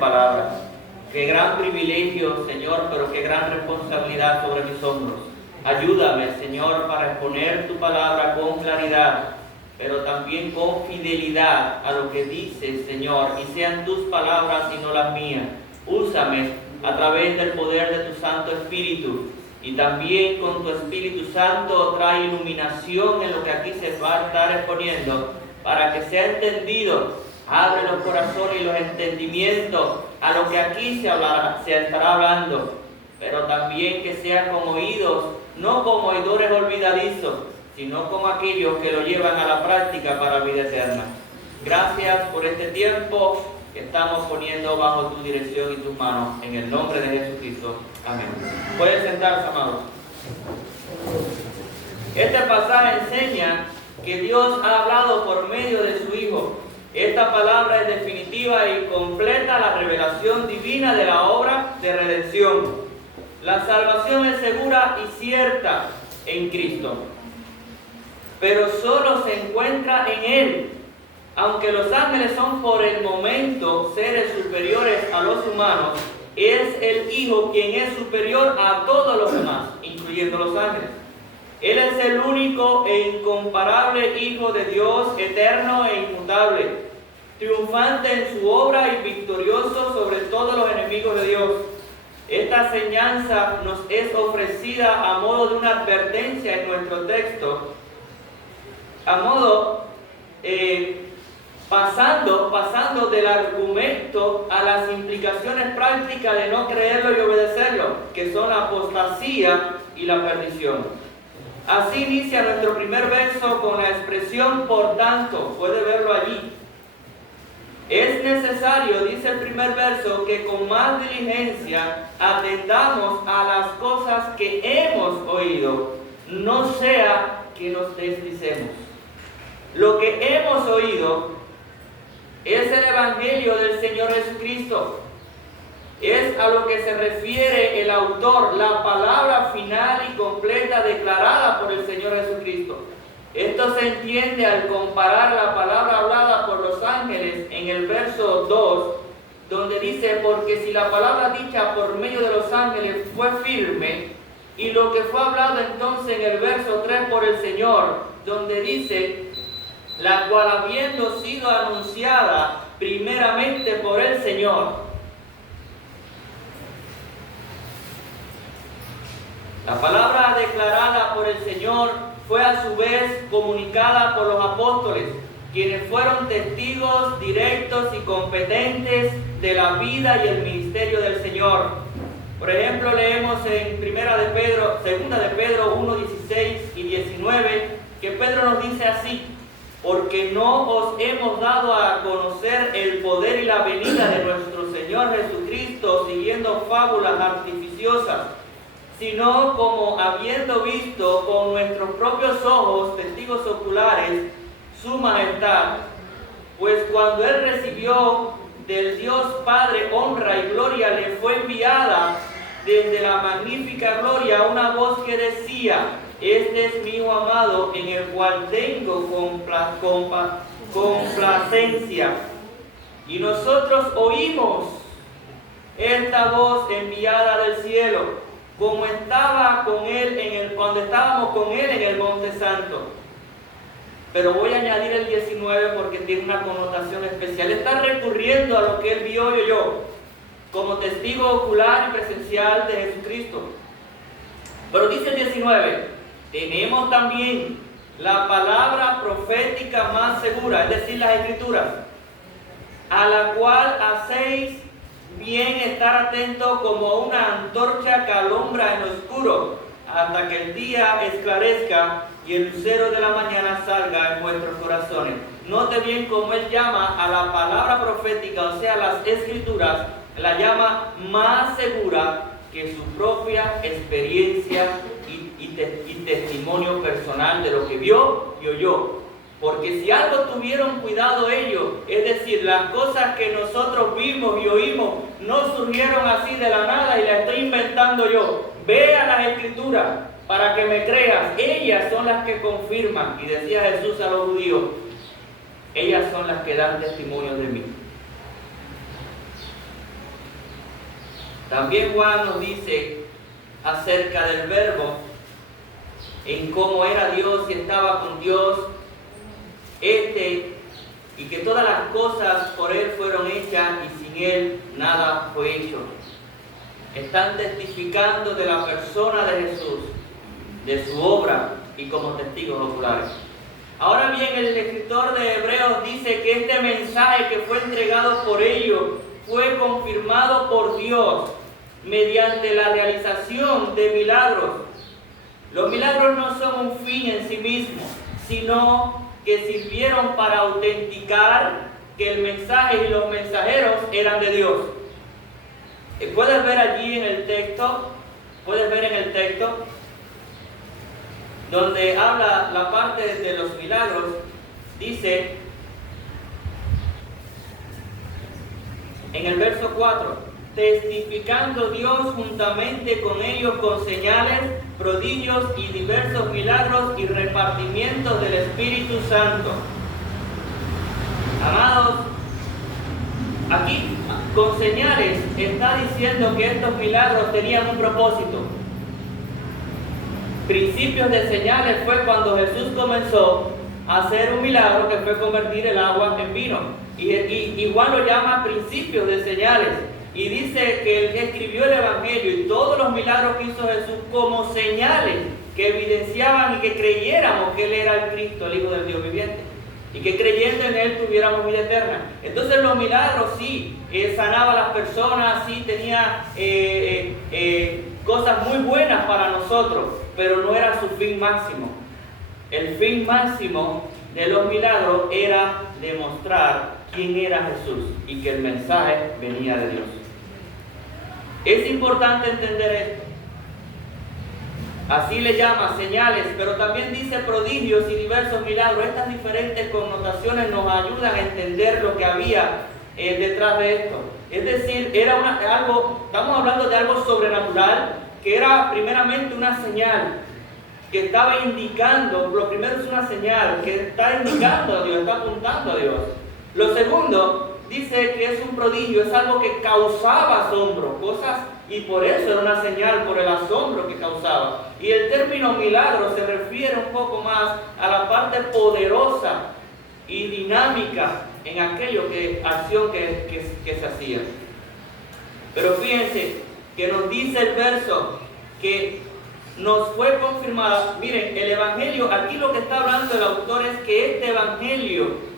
palabra. Qué gran privilegio, Señor, pero qué gran responsabilidad sobre mis hombros. Ayúdame, Señor, para exponer tu palabra con claridad, pero también con fidelidad a lo que dices, Señor, y sean tus palabras y no las mías. Úsame a través del poder de tu Santo Espíritu, y también con tu Espíritu Santo trae iluminación en lo que aquí se va a estar exponiendo, para que sea entendido. Abre los corazones y los entendimientos a lo que aquí se estará hablando, pero también que sea con oídos, no como oidores olvidadizos, sino como aquellos que lo llevan a la práctica para vida eterna. Gracias por este tiempo que estamos poniendo bajo tu dirección y tus manos, en el nombre de Jesucristo. Amén. Pueden sentarse, amados. Este pasaje enseña que Dios ha hablado por medio de su Hijo. Esta palabra es definitiva y completa la revelación divina de la obra de redención. La salvación es segura y cierta en Cristo, pero solo se encuentra en Él. Aunque los ángeles son por el momento seres superiores a los humanos, es el Hijo quien es superior a todos los demás, incluyendo los ángeles. Él es el único e incomparable Hijo de Dios, eterno e inmutable, triunfante en su obra y victorioso sobre todos los enemigos de Dios. Esta enseñanza nos es ofrecida a modo de una advertencia en nuestro texto, a modo pasando del argumento a las implicaciones prácticas de no creerlo y obedecerlo, que son la apostasía y la perdición. Así inicia nuestro primer verso con la expresión por tanto. Puede verlo allí. Es necesario, dice el primer verso, que con más diligencia atendamos a las cosas que hemos oído, no sea que nos deslicemos. Lo que hemos oído es el Evangelio del Señor Jesucristo. Es a lo que se refiere el autor, la palabra final y completa declarada por el Señor Jesucristo. Esto se entiende al comparar la palabra hablada por los ángeles en el verso 2, donde dice, porque si la palabra dicha por medio de los ángeles fue firme, y lo que fue hablado entonces en el verso 3 por el Señor, donde dice, la cual habiendo sido anunciada primeramente por el Señor. La palabra declarada por el Señor fue a su vez comunicada por los apóstoles, quienes fueron testigos directos y competentes de la vida y el ministerio del Señor. Por ejemplo, leemos en 2 de Pedro 1, 16 y 19, que Pedro nos dice así, porque no os hemos dado a conocer el poder y la venida de nuestro Señor Jesucristo siguiendo fábulas artificiosas, sino como habiendo visto con nuestros propios ojos, testigos oculares, su majestad. Pues cuando Él recibió del Dios Padre honra y gloria, le fue enviada desde la magnífica gloria una voz que decía, este es mi Hijo amado, en el cual tengo complacencia. Y nosotros oímos esta voz enviada del cielo, como estaba con él cuando estábamos con él en el Monte Santo. Pero voy a añadir el 19 porque tiene una connotación especial. Está recurriendo a lo que él vio y oyó, como testigo ocular y presencial de Jesucristo. Pero dice el 19, tenemos también la palabra profética más segura, es decir, las Escrituras, a la cual hacéis bien estar atento como una antorcha que alumbra en lo oscuro, hasta que el día esclarezca y el lucero de la mañana salga en vuestros corazones. Note bien cómo él llama a la palabra profética, o sea, las Escrituras, la llama más segura que su propia experiencia y testimonio personal de lo que vio y oyó. Porque si algo tuvieron cuidado ellos, es decir, las cosas que nosotros vimos y oímos no surgieron así de la nada y las estoy inventando yo. Ve a las Escrituras para que me creas. Ellas son las que confirman. Y decía Jesús a los judíos, ellas son las que dan testimonio de mí. También Juan nos dice acerca del Verbo, en cómo era Dios y estaba con Dios, y que todas las cosas por Él fueron hechas y sin Él nada fue hecho. Están testificando de la persona de Jesús, de su obra y como testigos oculares. Ahora bien, el escritor de Hebreos dice que este mensaje que fue entregado por ellos fue confirmado por Dios mediante la realización de milagros. Los milagros no son un fin en sí mismos, sino que sirvieron para autenticar que el mensaje y los mensajeros eran de Dios. Puedes ver allí en el texto, donde habla la parte de los milagros, dice en el verso 4, testificando Dios juntamente con ellos con señales, prodigios y diversos milagros y repartimientos del Espíritu Santo. Amados, aquí con señales está diciendo que estos milagros tenían un propósito. Principios de señales fue cuando Jesús comenzó a hacer un milagro que fue convertir el agua en vino. Y Juan lo llama principios de señales. Y dice que él escribió el Evangelio y todos los milagros que hizo Jesús como señales que evidenciaban y que creyéramos que Él era el Cristo, el Hijo del Dios viviente. Y que creyendo en Él tuviéramos vida eterna. Entonces los milagros sí, sanaba a las personas, sí tenía cosas muy buenas para nosotros, pero no era su fin máximo. El fin máximo de los milagros era demostrar quién era Jesús y que el mensaje venía de Dios. Es importante entender esto. Así le llama señales, pero también dice prodigios y diversos milagros. Estas diferentes connotaciones nos ayudan a entender lo que había detrás de esto. Es decir, estamos hablando de algo sobrenatural, que era primeramente una señal, que estaba indicando, lo primero es una señal, que está indicando a Dios, está apuntando a Dios. Lo segundo, dice que es un prodigio, es algo que causaba asombro, y por eso era una señal, por el asombro que causaba. Y el término milagro se refiere un poco más a la parte poderosa y dinámica en acción que se hacía. Pero fíjense que nos dice el verso que nos fue confirmada. Miren, el Evangelio, aquí lo que está hablando el autor es que este Evangelio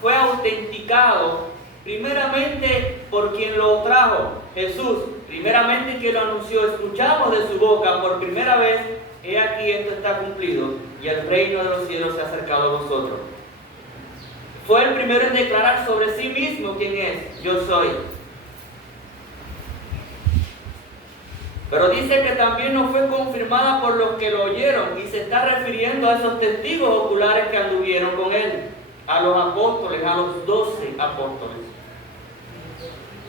fue autenticado primeramente por quien lo trajo, Jesús, primeramente quien lo anunció. Escuchamos de su boca por primera vez: he aquí, esto está cumplido y el reino de los cielos se ha acercado a vosotros. Fue el primero en declarar sobre sí mismo quién es: yo soy. Pero dice que también no fue confirmada por los que lo oyeron, y se está refiriendo a esos testigos oculares que anduvieron con él, a los apóstoles, a los 12 apóstoles.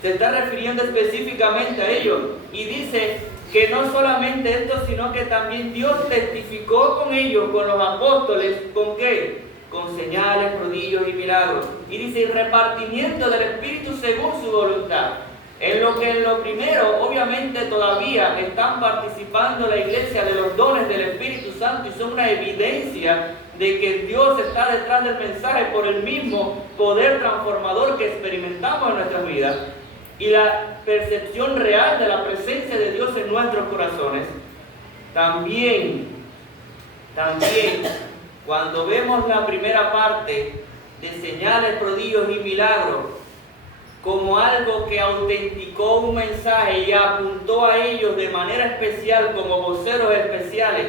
Se está refiriendo específicamente a ellos, y dice que no solamente esto, sino que también Dios testificó con ellos, con los apóstoles. ¿Con qué? Con señales, prodigios y milagros. Y dice, el repartimiento del Espíritu según su voluntad. En lo primero, obviamente todavía están participando la iglesia de los dones del Espíritu Santo, y son una evidencia de que Dios está detrás del mensaje por el mismo poder transformador que experimentamos en nuestras vidas y la percepción real de la presencia de Dios en nuestros corazones. También, cuando vemos la primera parte de señales, prodigios y milagros como algo que autenticó un mensaje y apuntó a ellos de manera especial como voceros especiales,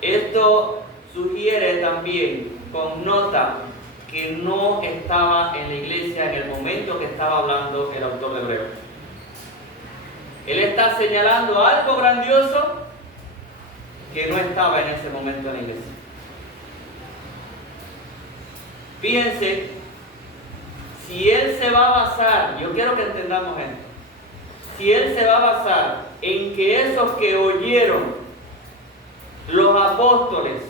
esto sugiere también, connota, que no estaba en la iglesia en el momento que estaba hablando el autor de Hebreos. Él está señalando algo grandioso que no estaba en ese momento en la iglesia. Fíjense, si él se va a basar, yo quiero que entendamos esto, si él se va a basar en que esos que oyeron los apóstoles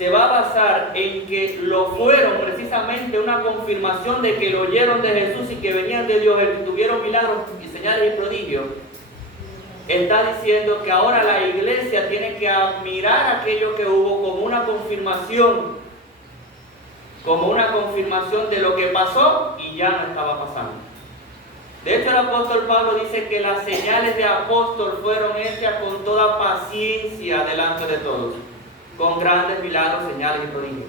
se va a basar en que lo fueron precisamente una confirmación de que lo oyeron de Jesús y que venían de Dios, el que tuvieron milagros y señales y prodigios, está diciendo que ahora la iglesia tiene que admirar aquello que hubo como una confirmación de lo que pasó y ya no estaba pasando. De hecho, el apóstol Pablo dice que las señales de apóstol fueron hechas con toda paciencia delante de todos, con grandes milagros, señales y prodigios.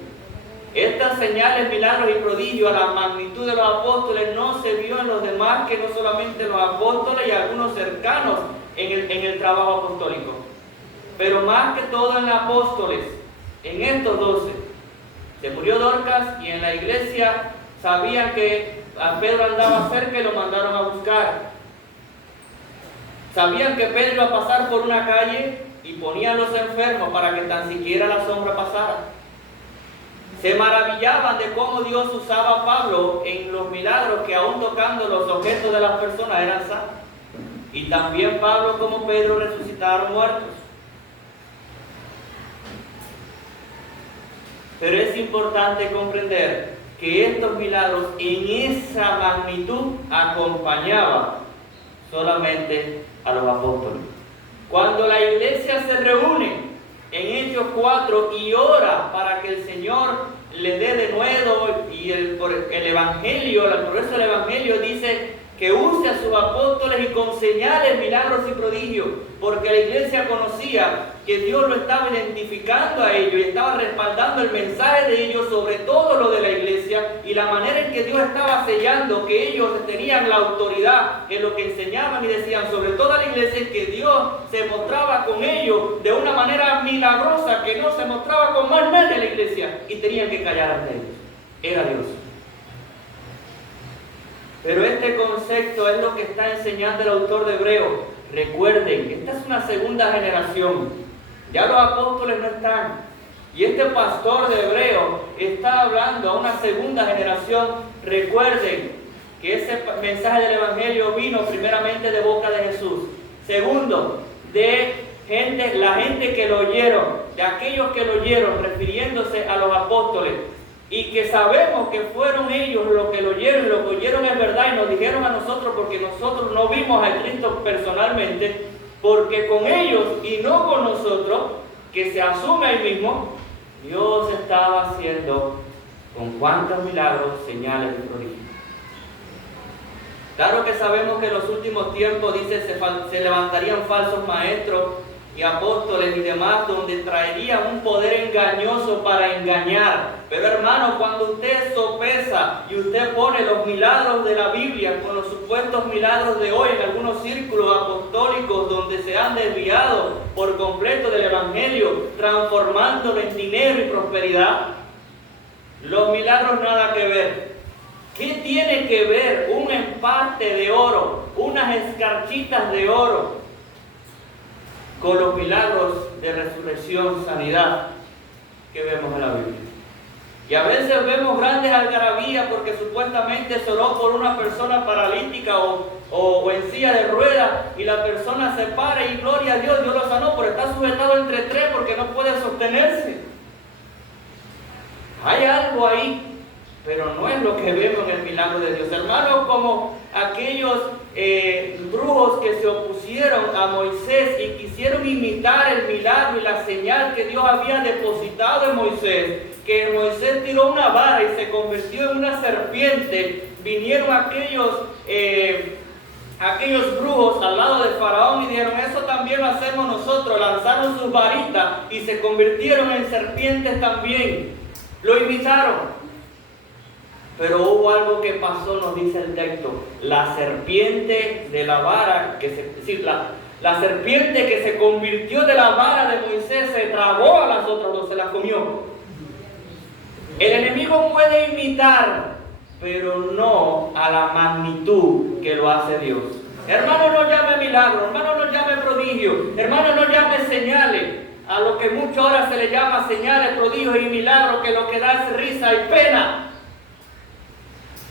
Estas señales, milagros y prodigios, a la magnitud de los apóstoles, no se vio en los demás, que no solamente los apóstoles y algunos cercanos en el trabajo apostólico, pero más que todo en los apóstoles, en estos 12. Se murió Dorcas y en la iglesia sabían que a Pedro andaba cerca y lo mandaron a buscar. Sabían que Pedro iba a pasar por una calle y ponían los enfermos para que tan siquiera la sombra pasara. Se maravillaban de cómo Dios usaba a Pablo en los milagros, que aún tocando los objetos de las personas eran sanos. Y también Pablo como Pedro resucitaron muertos. Pero es importante comprender que estos milagros en esa magnitud acompañaban solamente a los apóstoles. Cuando la iglesia se reúne en Hechos 4 y ora para que el Señor le dé de nuevo y el Evangelio, el progreso del Evangelio, dice que use a sus apóstoles y con señales, milagros y prodigios, porque la iglesia conocía que Dios lo estaba identificando a ellos y estaba respaldando el mensaje de ellos sobre todo lo de la iglesia y la manera en que Dios estaba sellando que ellos tenían la autoridad en lo que enseñaban y decían sobre toda la iglesia, que Dios se mostraba con ellos de una manera milagrosa que no se mostraba con más nadie en la iglesia y tenían que callar ante ellos. Era Dios. Pero este concepto es lo que está enseñando el autor de Hebreos. Recuerden, esta es una segunda generación. Ya los apóstoles no están. Y este pastor de Hebreos está hablando a una segunda generación. Recuerden que ese mensaje del Evangelio vino primeramente de boca de Jesús. Segundo, de la gente que lo oyeron, de aquellos que lo oyeron, refiriéndose a los apóstoles. Y que sabemos que fueron ellos los que lo oyeron, y lo que oyeron es verdad, y nos dijeron a nosotros, porque nosotros no vimos a Cristo personalmente, porque con ellos y no con nosotros, que se asume ahí mismo, Dios estaba haciendo con cuántos milagros, señales y prodigios. Claro que sabemos que en los últimos tiempos, dice, se levantarían falsos maestros y apóstoles y demás, donde traerían un poder engañoso para engañar. Pero hermano, cuando usted sopesa y usted pone los milagros de la Biblia con los supuestos milagros de hoy en algunos círculos apostólicos donde se han desviado por completo del Evangelio, transformándolo en dinero y prosperidad, los milagros nada que ver. ¿Qué tiene que ver un emparte de oro, unas escarchitas de oro, con los milagros de resurrección, sanidad que vemos en la Biblia? Y a veces vemos grandes algarabías porque supuestamente se oró por una persona paralítica o en silla de ruedas y la persona se para y gloria a Dios, Dios lo sanó, pero está sujetado entre tres porque no puede sostenerse. Hay algo ahí, pero no es lo que vemos en el milagro de Dios. Hermanos, como aquellos brujos que se opusieron a Moisés y quisieron imitar el milagro y la señal que Dios había depositado en Moisés, que Moisés tiró una vara y se convirtió en una serpiente. Vinieron aquellos brujos al lado de Faraón y dijeron: eso también lo hacemos nosotros. Lanzaron sus varitas y se convirtieron en serpientes también. Lo imitaron. Pero hubo algo que pasó, nos dice el texto. La serpiente de la vara, la serpiente que se convirtió de la vara de Moisés se tragó a las otras dos, se las comió. El enemigo puede imitar, pero no a la magnitud que lo hace Dios. Hermano, no llame milagro, hermano, no llame prodigio, hermano, no llame señales. A lo que mucho ahora se le llama señales, prodigios y milagros, que lo que da es risa y pena.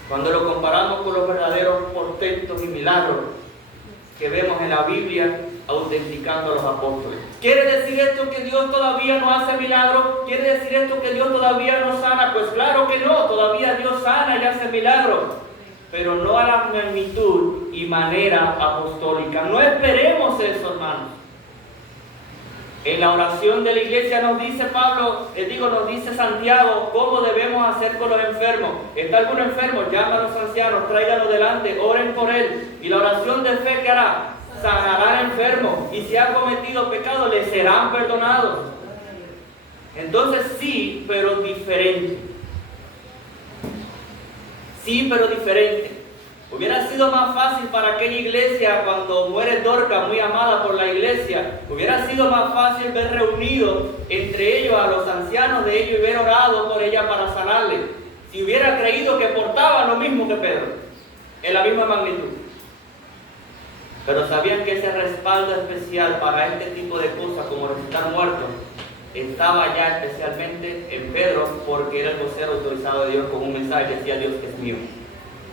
Cuando lo comparamos con los verdaderos portentos y milagros que vemos en la Biblia, autenticando a los apóstoles. ¿Quiere decir esto que Dios todavía no hace milagros? ¿Quiere decir esto que Dios todavía no sana? Pues claro que no, todavía Dios sana y hace milagros, pero no a la magnitud y manera apostólica. No esperemos eso, hermanos. En la oración de la iglesia nos dice nos dice Santiago, cómo debemos hacer con los enfermos. ¿Está algún enfermo? Llama a los ancianos, tráiganlo delante, oren por él. Y la oración de fe, ¿qué hará? Sanará al enfermo. Y si ha cometido pecado, le serán perdonados. Entonces sí, pero diferente. Sí, pero diferente. Hubiera sido más fácil para aquella iglesia, cuando muere Dorcas, muy amada por la iglesia, hubiera sido más fácil ver reunidos entre ellos a los ancianos de ellos y ver orado por ella para sanarle. Si hubiera creído que portaba lo mismo que Pedro, en la misma magnitud. Pero sabían que ese respaldo especial para este tipo de cosas, como resucitar muertos, estaba ya especialmente en Pedro, porque era el vocero autorizado de Dios con un mensaje que decía: Dios es mío.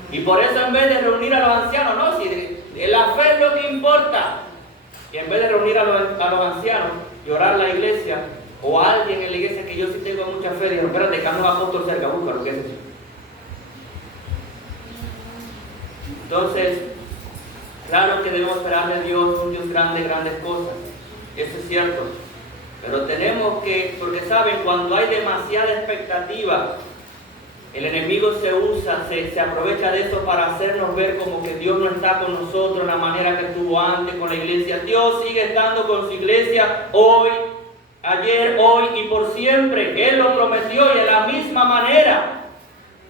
Y por eso, en vez de reunir a los ancianos, no, si la fe es lo que importa, y en vez de reunir a los ancianos y orar a la iglesia, o a alguien en la iglesia que yo sí tengo mucha fe, dijo: espérate, que ando a apóstol cerca, búscalo, ¿qué es eso? Entonces, claro que debemos esperar de Dios muchas grandes cosas, eso es cierto, pero tenemos que, porque saben, cuando hay demasiada expectativa, el enemigo se aprovecha de eso para hacernos ver como que Dios no está con nosotros en la manera que estuvo antes con la iglesia. Dios sigue estando con su iglesia hoy, ayer, hoy y por siempre. Él lo prometió y de la misma manera.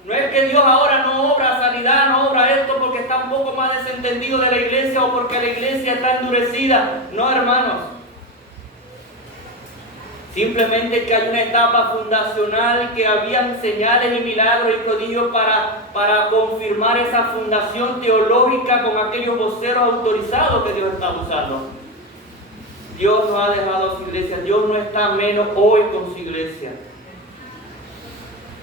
No es que Dios ahora no obra sanidad, no obra esto porque está un poco más desentendido de la iglesia o porque la iglesia está endurecida. No, hermanos. Simplemente que hay una etapa fundacional, que habían señales y milagros y prodigios para confirmar esa fundación teológica con aquellos voceros autorizados que Dios está usando. Dios no ha dejado a su iglesia, Dios no está menos hoy con su iglesia.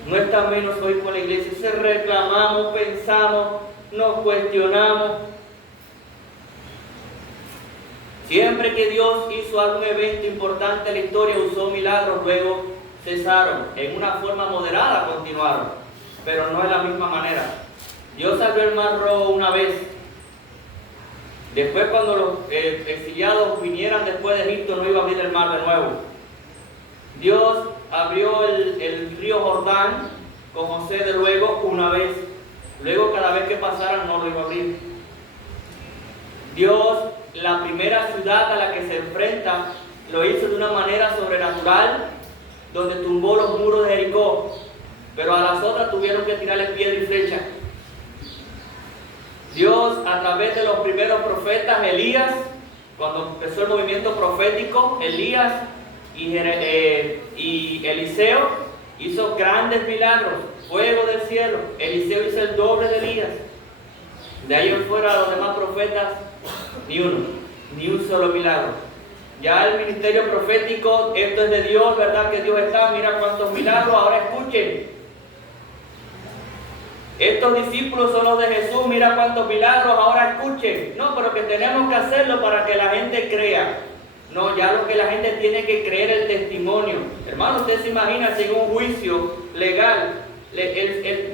No está menos hoy con la iglesia. Se reclamamos, pensamos, nos cuestionamos. Siempre que Dios hizo algún evento importante en la historia, usó milagros, luego cesaron. En una forma moderada continuaron, pero no de la misma manera. Dios abrió el mar rojo una vez. Después, cuando los exiliados vinieran después de Egipto, no iba a abrir el mar de nuevo. Dios abrió el río Jordán con José de luego una vez. Luego, cada vez que pasaran, no lo iba a abrir. Dios, la primera ciudad a la que se enfrenta, lo hizo de una manera sobrenatural, donde tumbó los muros de Jericó, pero a las otras tuvieron que tirarle piedra y flecha. Dios, a través de los primeros profetas, Elías, cuando empezó el movimiento profético, Elías y Eliseo, hizo grandes milagros, fuego del cielo. Eliseo hizo el doble de Elías. De ahí en fuera, los demás profetas, ni un solo milagro. Ya el ministerio profético, esto es de Dios, ¿verdad? Que Dios está, mira cuántos milagros. Ahora escuchen, estos discípulos son los de Jesús, mira cuántos milagros, ahora escuchen. No, pero que tenemos que hacerlo para que la gente crea. No, ya lo que la gente tiene que creer el testimonio. Hermano, usted se imagina si en un juicio legal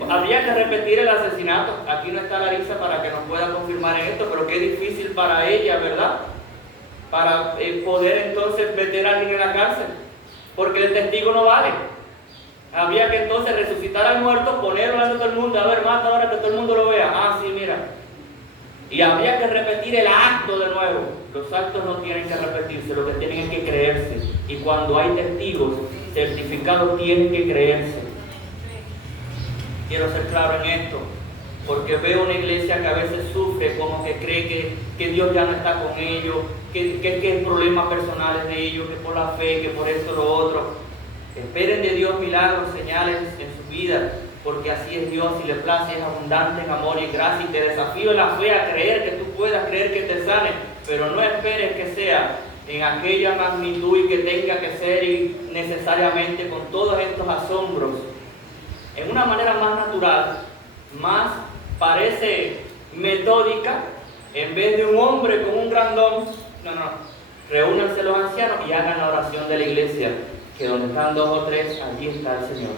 habría que repetir el asesinato. Aquí no está Larisa para que nos pueda confirmar en esto, pero qué difícil para ella, ¿verdad? Para poder entonces meter a alguien en la cárcel, porque el testigo no vale. Había que entonces resucitar al muerto, ponerlo delante de todo el mundo, a ver, mata ahora que todo el mundo lo vea. Ah, sí, mira. Y habría que repetir el acto de nuevo. Los actos no tienen que repetirse, lo que tienen es que creerse. Y cuando hay testigos certificados, tienen que creerse. Quiero ser claro en esto, porque veo una iglesia que a veces sufre, como que cree que Dios ya no está con ellos, que hay problemas personales de ellos, que por la fe, que por esto, lo otro. Esperen de Dios milagros, señales en su vida, porque así es Dios y le place, es abundante en amor y en gracia, y te desafío en la fe a creer que tú puedas creer que te sane, pero no esperes que sea en aquella magnitud y que tenga que ser necesariamente con todos estos asombros. En una manera más natural, más parece metódica, en vez de un hombre con un gran don, No, no. Reúnanse los ancianos y hagan la oración de la iglesia, que donde están 2 o 3, allí está el Señor.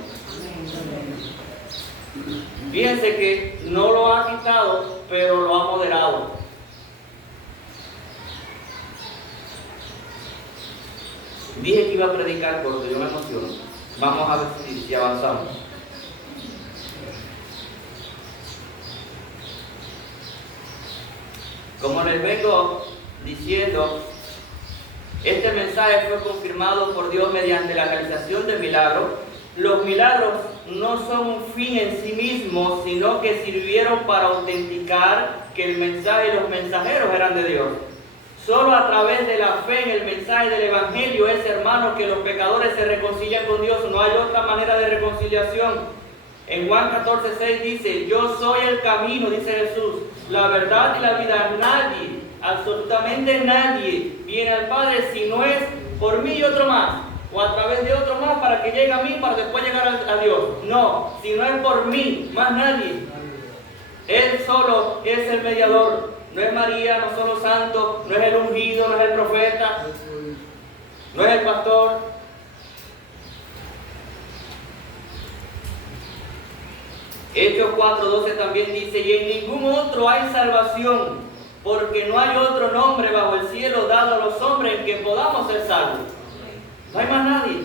Fíjense que no lo ha quitado, pero lo ha moderado. Dije que iba a predicar corto, yo me emociono. Vamos a ver si avanzamos. Como les vengo diciendo, este mensaje fue confirmado por Dios mediante la realización de milagros. Los milagros no son un fin en sí mismos, sino que sirvieron para autenticar que el mensaje y los mensajeros eran de Dios. Solo a través de la fe en el mensaje del Evangelio es, hermanos, que los pecadores se reconcilian con Dios. No hay otra manera de reconciliación. En Juan 14:6 dice: yo soy el camino, dice Jesús, la verdad y la vida. Nadie, absolutamente nadie, viene al Padre si no es por mí y otro más, o a través de otro más para que llegue a mí, para después llegar a Dios. No, si no es por mí, más nadie. Él solo es el mediador. No es María, no son los santos, no es el ungido, no es el profeta, no es el pastor. Hechos 4:12 también dice: y en ningún otro hay salvación, porque no hay otro nombre bajo el cielo dado a los hombres en que podamos ser salvos. No hay más nadie.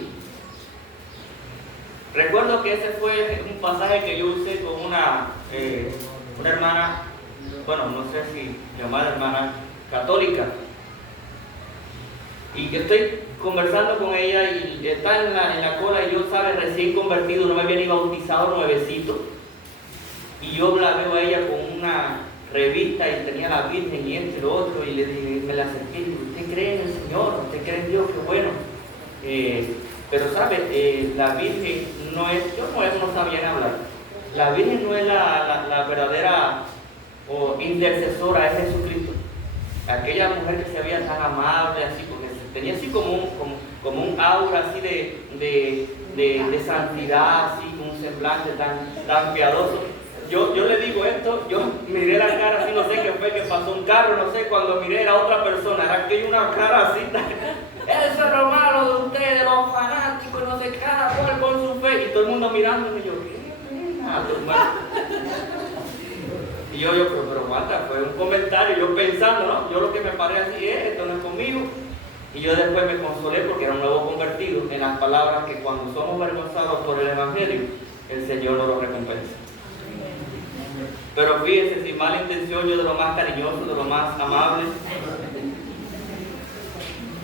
Recuerdo que ese fue un pasaje que yo usé con una hermana, bueno, no sé si llamada hermana católica, y que estoy conversando con ella y está en la cola, y yo, ¿sabes?, recién convertido, no me había ni bautizado, nuevecito, y yo la veo a ella con una revista y tenía la Virgen y esto y lo otro, y le dije, me la acerqué y digo: ¿usted cree en el Señor? ¿Usted cree en Dios? Qué bueno. Pero ¿sabe? La Virgen no es, yo no sabía hablar, la Virgen no es la verdadera o intercesora, es Jesucristo. Aquella mujer que se veía tan amable, así, porque tenía así como un aura así de santidad, así, con un semblante tan piadoso. Yo le digo esto, yo miré la cara así, no sé qué fue, que pasó un carro, no sé, cuando miré era otra persona, era aquella una cara así, eso es lo malo de ustedes, de los fanáticos, no sé, cada cual con su fe, y todo el mundo mirándome, y yo, ¿qué? Nada, y yo, pero aguanta, fue un comentario, yo pensando, ¿no? Yo lo que me paré así es, esto no es conmigo. Y yo después me consolé porque era un nuevo convertido en las palabras que cuando somos avergonzados por el Evangelio, el Señor nos lo recompensa. Pero fíjense, sin mala intención, yo de lo más cariñoso, de lo más amable.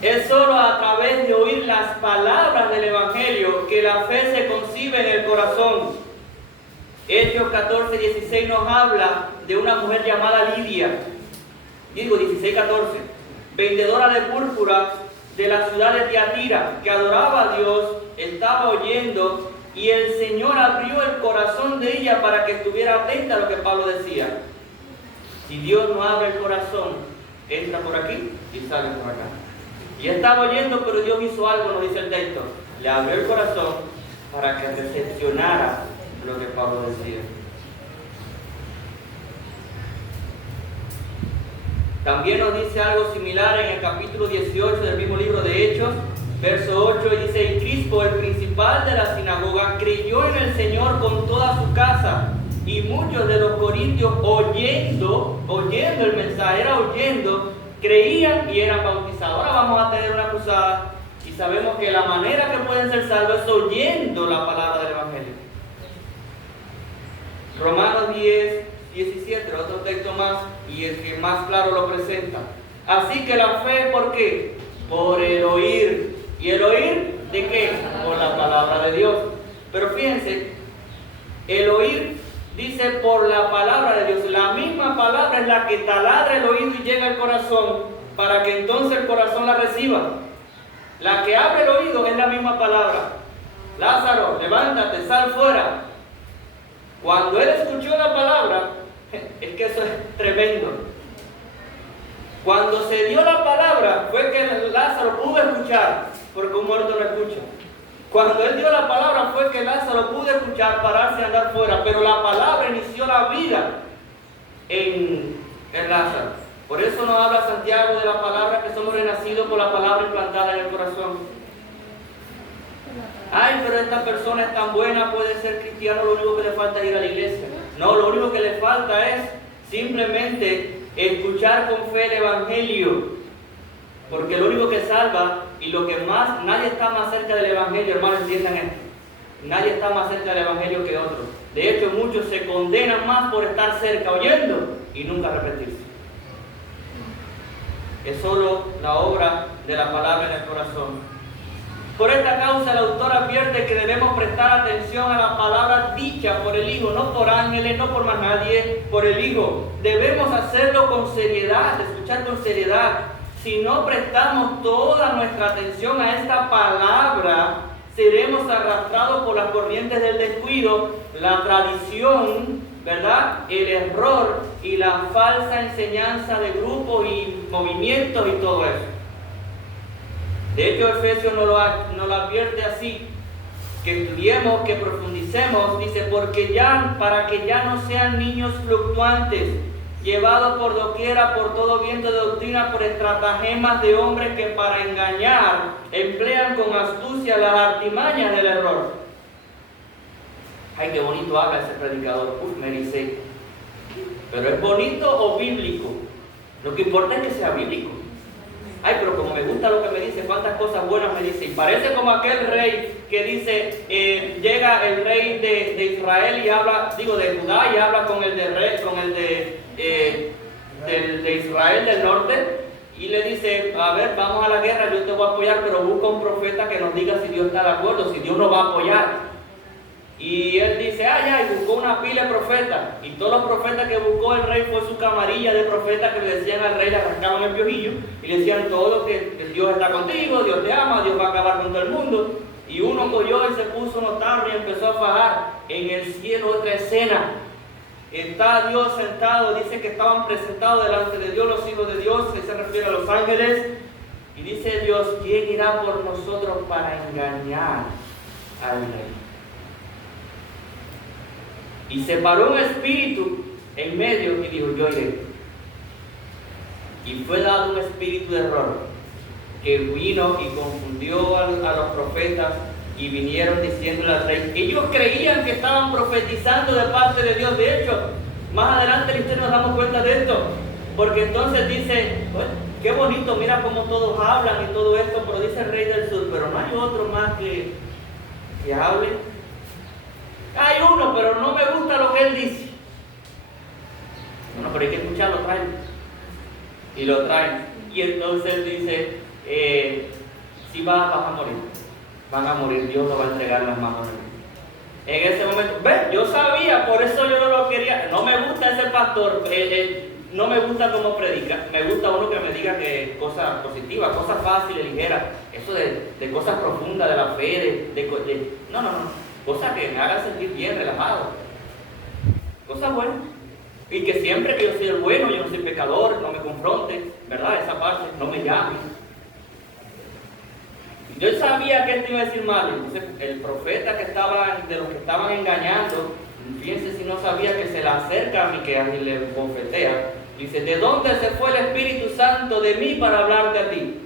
Es solo a través de oír las palabras del Evangelio que la fe se concibe en el corazón. Hechos 14:16 nos habla de una mujer llamada Lidia, 16:14, vendedora de púrpura de la ciudad de Tiatira, que adoraba a Dios, estaba oyendo, y el Señor abrió el corazón de ella para que estuviera atenta a lo que Pablo decía. Si Dios no abre el corazón, entra por aquí y sale por acá. Y estaba oyendo, pero Dios hizo algo, nos dice el texto, le abrió el corazón para que recepcionara lo que Pablo decía. También nos dice algo similar en el capítulo 18 del mismo libro de Hechos, verso 8, y dice: y Crispo, el principal de la sinagoga, creyó en el Señor con toda su casa, y muchos de los corintios oyendo el mensaje, creían y eran bautizados. Ahora vamos a tener una cruzada, y sabemos que la manera que pueden ser salvos es oyendo la palabra del Evangelio. Romanos 10:17, otro texto más, y el que más claro lo presenta. Así que la fe, ¿por qué? Por el oír. ¿Y el oír de qué? Por la palabra de Dios. Pero fíjense, el oír dice por la palabra de Dios. La misma palabra es la que taladra el oído y llega al corazón, para que entonces el corazón la reciba. La que abre el oído es la misma palabra. Lázaro, levántate, sal fuera. Cuando él escuchó la palabra, es que eso es tremendo. Cuando se dio la palabra, fue que Lázaro pudo escuchar, porque un muerto no escucha. Cuando él dio la palabra, fue que Lázaro pudo escuchar, pararse y andar fuera. Pero la palabra inició la vida en Lázaro. Por eso nos habla Santiago de la palabra, que somos renacidos por la palabra implantada en el corazón. Ay, pero esta persona es tan buena, puede ser cristiano, lo único que le falta es ir a la iglesia. No, lo único que le falta es simplemente escuchar con fe el Evangelio. Porque lo único que salva y lo que más, nadie está más cerca del Evangelio, hermanos, entiendan esto. Nadie está más cerca del Evangelio que otros. De hecho, muchos se condenan más por estar cerca oyendo y nunca arrepentirse. Es solo la obra de la palabra en el corazón. Por esta causa el autor advierte que debemos prestar atención a la palabra dicha por el Hijo, no por ángeles, no por más nadie, por el Hijo. Debemos hacerlo con seriedad, escuchar con seriedad. Si no prestamos toda nuestra atención a esta palabra, seremos arrastrados por las corrientes del descuido, la tradición, ¿verdad?, el error y la falsa enseñanza de grupos y movimientos y todo eso. De hecho, Efesios nos lo advierte así, que estudiemos, que profundicemos, dice, para que ya no sean niños fluctuantes, llevados por doquiera por todo viento de doctrina, por estratagemas de hombres que para engañar emplean con astucia las artimañas del error. Ay, qué bonito habla ese predicador. Me dice, pero ¿es bonito o bíblico? Lo que importa es que sea bíblico. Ay, pero como me gusta lo que me dice, cuántas cosas buenas me dice. Y parece como aquel rey que dice, llega el rey de Israel y habla, de Judá, y habla con el de Israel del norte, y le dice, a ver, vamos a la guerra, yo te voy a apoyar, pero busca un profeta que nos diga si Dios está de acuerdo, si Dios nos va a apoyar. Y él dice, y buscó una pila de profetas, y todos los profetas que buscó el rey fue su camarilla de profetas que le decían al rey, le arrancaban el piojillo, y le decían todo que Dios está contigo, Dios te ama, Dios va a acabar con todo el mundo. Y uno cogió y se puso notable y empezó a fajar. En el cielo otra escena. Está Dios sentado, dice que estaban presentados delante de Dios los hijos de Dios, se refiere a los ángeles, y dice Dios, ¿quién irá por nosotros para engañar al rey? Y se paró un espíritu en medio y dijo, yo iré. Y fue dado un espíritu de error, que vino y confundió a los profetas, y vinieron diciéndole al rey. Ellos creían que estaban profetizando de parte de Dios. De hecho, más adelante en la historia nos damos cuenta de esto, porque entonces dice, qué bonito, mira cómo todos hablan y todo esto, pero dice el rey del sur, pero no hay otro más que hable. Hay uno, pero no me gusta lo que él dice. Bueno, pero hay que escucharlo, traen. Y lo traen. Y entonces él dice, si vas a morir. Van a morir, Dios lo va a entregar en las manos de Dios. En ese momento, yo sabía, por eso yo no lo quería. No me gusta ese pastor, no me gusta cómo predica. Me gusta uno que me diga que cosas positivas, cosas fáciles, ligeras. Eso de cosas profundas de la fe, no. Cosas que me hagan sentir bien, relajado. Cosas buenas. Y que siempre que yo soy el bueno, yo no soy pecador, no me confronte, ¿verdad? Esa parte, no me llame. Yo sabía que esto iba a decir mal. Entonces, el profeta de los que estaban engañando, fíjense si no sabía que se le acerca a Miqueas y le bofetea. Dice, ¿de dónde se fue el Espíritu Santo de mí para hablarte a ti?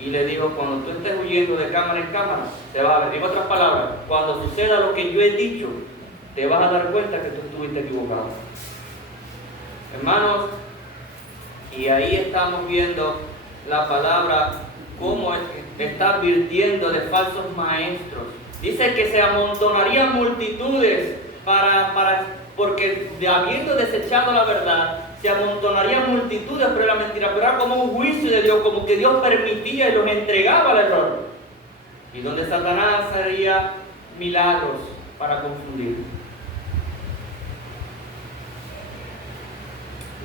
Y le dijo, cuando tú estés huyendo de cámara en cámara, te vas a ver. En otras palabras, cuando suceda lo que yo he dicho, te vas a dar cuenta que tú estuviste equivocado. Hermanos, y ahí estamos viendo la palabra, cómo está advirtiendo de falsos maestros. Dice que se amontonarían multitudes porque habiendo desechado la verdad, se amontonarían multitudes por la mentira, pero era como un juicio de Dios, como que Dios permitía y los entregaba al error. Y donde Satanás haría milagros para confundir.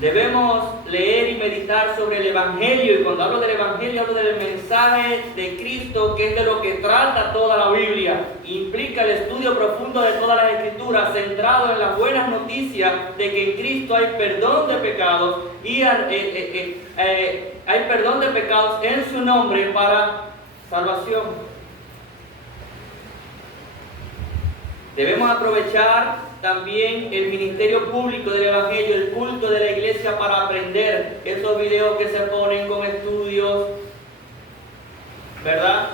Debemos leer y meditar sobre el Evangelio, y cuando hablo del Evangelio hablo del mensaje de Cristo, que es de lo que trata toda la Biblia. Implica el estudio profundo de todas las Escrituras, centrado en las buenas noticias de que en Cristo hay perdón de pecados y hay perdón de pecados en su nombre para salvación. Debemos aprovechar también el ministerio público del Evangelio, el culto de la iglesia para aprender. Esos videos que se ponen con estudios, ¿verdad?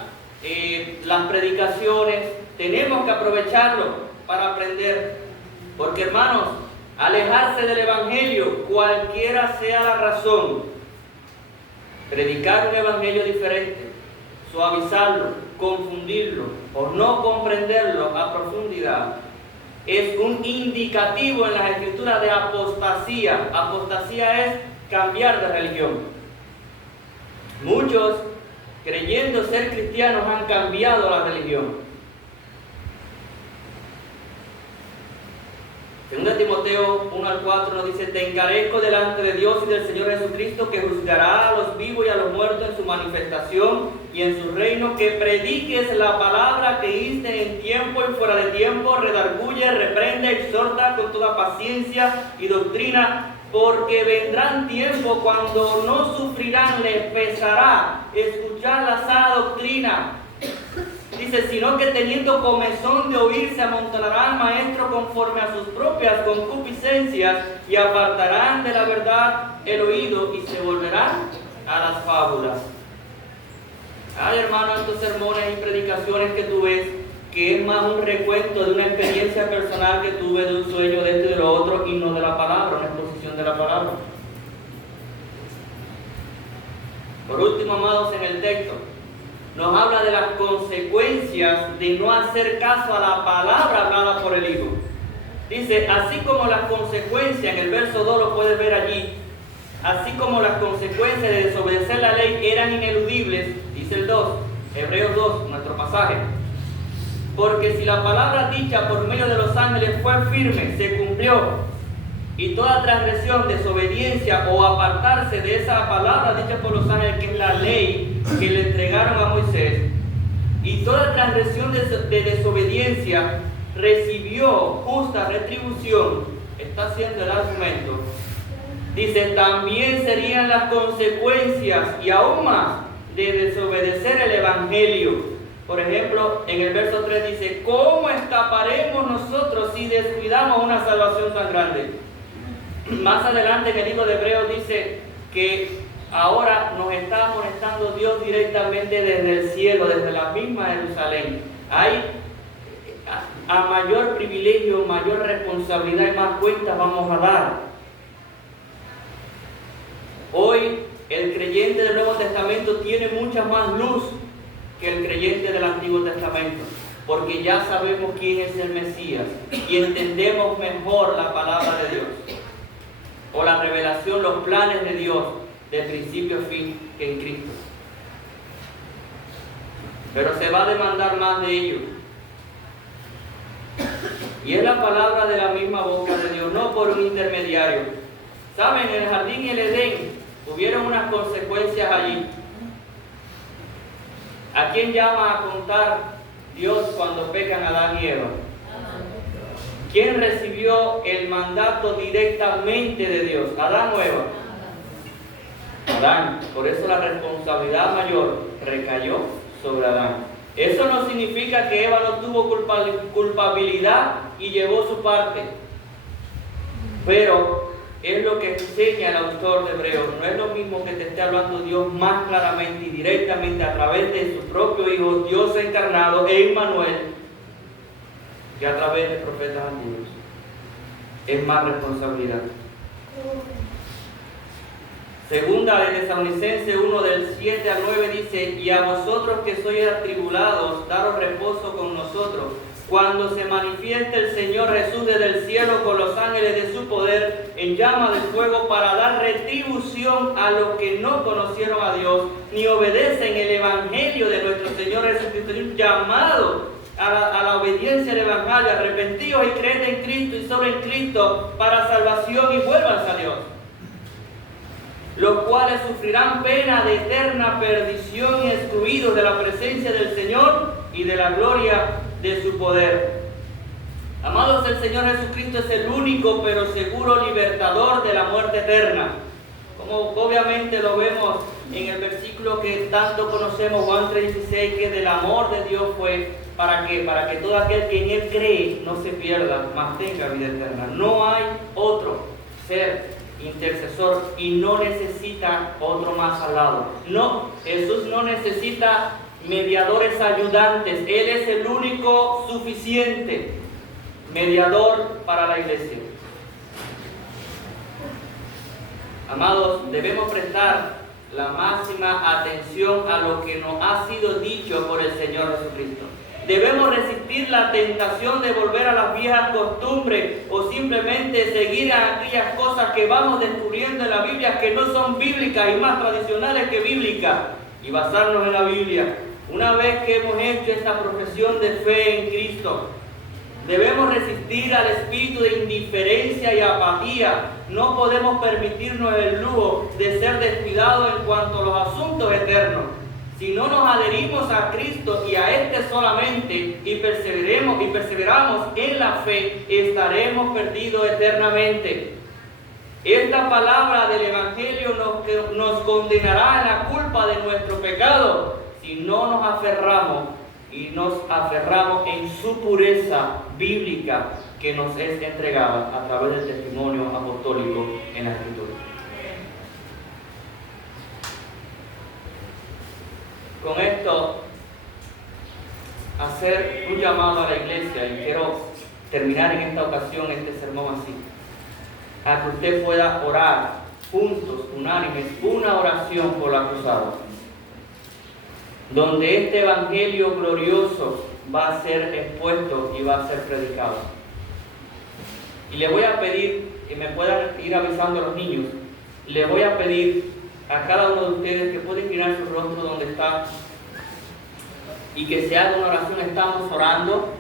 Las predicaciones, tenemos que aprovecharlo para aprender. Porque, hermanos, alejarse del Evangelio, cualquiera sea la razón, predicar un Evangelio diferente, suavizarlo, confundirlo o no comprenderlo a profundidad, es un indicativo en las Escrituras de apostasía. Apostasía es cambiar de religión. Muchos, creyendo ser cristianos, han cambiado la religión. 2 Timoteo 1:4 nos dice: te encarezco delante de Dios y del Señor Jesucristo, que juzgará a los vivos y a los muertos en su manifestación y en su reino, que prediques la palabra, que instes en tiempo y fuera de tiempo, redarguye, reprende, exhorta con toda paciencia y doctrina, porque vendrán tiempos cuando no sufrirán, les pesará escuchar la sana doctrina. Dice, sino que teniendo comezón de oír, se amontonarán maestros conforme a sus propias concupiscencias y apartarán de la verdad el oído y se volverán a las fábulas. Ay, hermano, estos sermones y predicaciones que tú ves, que es más un recuento de una experiencia personal que tuve, de un sueño, de esto y de lo otro, y no de la palabra, una exposición de la palabra. Por último, amados, en el texto nos habla de las consecuencias de no hacer caso a la palabra hablada por el Hijo. Dice, así como las consecuencias, en el verso 2 lo puedes ver allí, así como las consecuencias de desobedecer la ley eran ineludibles, dice el 2, Hebreos 2, nuestro pasaje. Porque si la palabra dicha por medio de los ángeles fue firme, se cumplió, y toda transgresión, desobediencia o apartarse de esa palabra dicha por los ángeles, que es la ley que le entregaron a Moisés, y toda transgresión de desobediencia recibió justa retribución, está haciendo el argumento. Dice, también serían las consecuencias y aún más de desobedecer el Evangelio. Por ejemplo, en el verso 3 dice, ¿cómo escaparemos nosotros si descuidamos una salvación tan grande? Más adelante en el libro de Hebreos dice que ahora nos está amonestando Dios directamente desde el cielo, desde la misma Jerusalén. Hay a mayor privilegio, mayor responsabilidad y más cuentas vamos a dar. Hoy el creyente del Nuevo Testamento tiene mucha más luz que el creyente del Antiguo Testamento, porque ya sabemos quién es el Mesías y entendemos mejor la palabra de Dios, o la revelación, los planes de Dios de principio a fin que en Cristo. Pero se va a demandar más de ello. Y es la palabra de la misma boca de Dios, no por un intermediario. ¿Saben? En el jardín y el Edén hubieron unas consecuencias allí. ¿A quién llama a contar Dios cuando pecan Adán y Eva? ¿Quién recibió el mandato directamente de Dios? ¿Adán o Eva? Adán. Por eso la responsabilidad mayor recayó sobre Adán. Eso no significa que Eva no tuvo culpabilidad y llevó su parte. Pero es lo que enseña el autor de Hebreos. No es lo mismo que te esté hablando Dios más claramente y directamente a través de su propio Hijo, Dios encarnado, Emmanuel, que a través de profetas antiguos. Es más responsabilidad. Segunda de Tesalonicenses 1 del 7 al 9 dice, y a vosotros que sois atribulados, daros reposo con nosotros, cuando se manifieste el Señor Jesús desde el cielo con los ángeles de su poder en llama de fuego, para dar retribución a los que no conocieron a Dios ni obedecen el Evangelio de nuestro Señor Jesucristo, llamado a la obediencia del Evangelio. Arrepentíos y creed en Cristo y solo en Cristo para salvación, y vuélvanse a Dios, los cuales sufrirán pena de eterna perdición y excluidos de la presencia del Señor y de la gloria de su poder. Amados, el Señor Jesucristo es el único pero seguro libertador de la muerte eterna. Como obviamente lo vemos en el versículo que tanto conocemos, Juan 3:16, que del amor de Dios fue para que todo aquel que en Él cree no se pierda, mas tenga vida eterna. No hay otro ser intercesor y no necesita otro más al lado. No, Jesús no necesita mediadores ayudantes. Él es el único suficiente mediador para la iglesia. Amados, debemos prestar la máxima atención a lo que nos ha sido dicho por el Señor Jesucristo. Debemos resistir la tentación de volver a las viejas costumbres o simplemente seguir a aquellas cosas que vamos descubriendo en la Biblia que no son bíblicas y más tradicionales que bíblicas, y basarnos en la Biblia. Una vez que hemos hecho esta profesión de fe en Cristo, debemos resistir al espíritu de indiferencia y apatía. No podemos permitirnos el lujo de ser descuidados en cuanto a los asuntos eternos. Si no nos adherimos a Cristo y a Este solamente y perseveramos en la fe, estaremos perdidos eternamente. Esta palabra del Evangelio nos condenará en la culpa de nuestro pecado si no nos aferramos en su pureza bíblica que nos es entregada a través del testimonio apostólico en la Escritura. Con esto, hacer un llamado a la iglesia, y quiero terminar en esta ocasión este sermón así, a que usted pueda orar juntos, unánimes, una oración por la cruzada, donde este evangelio glorioso va a ser expuesto y va a ser predicado. Y le voy a pedir que me puedan ir avisando a los niños. Le voy a pedir a cada uno de ustedes que pueda inclinar su rostro donde está y que se haga una oración. Estamos orando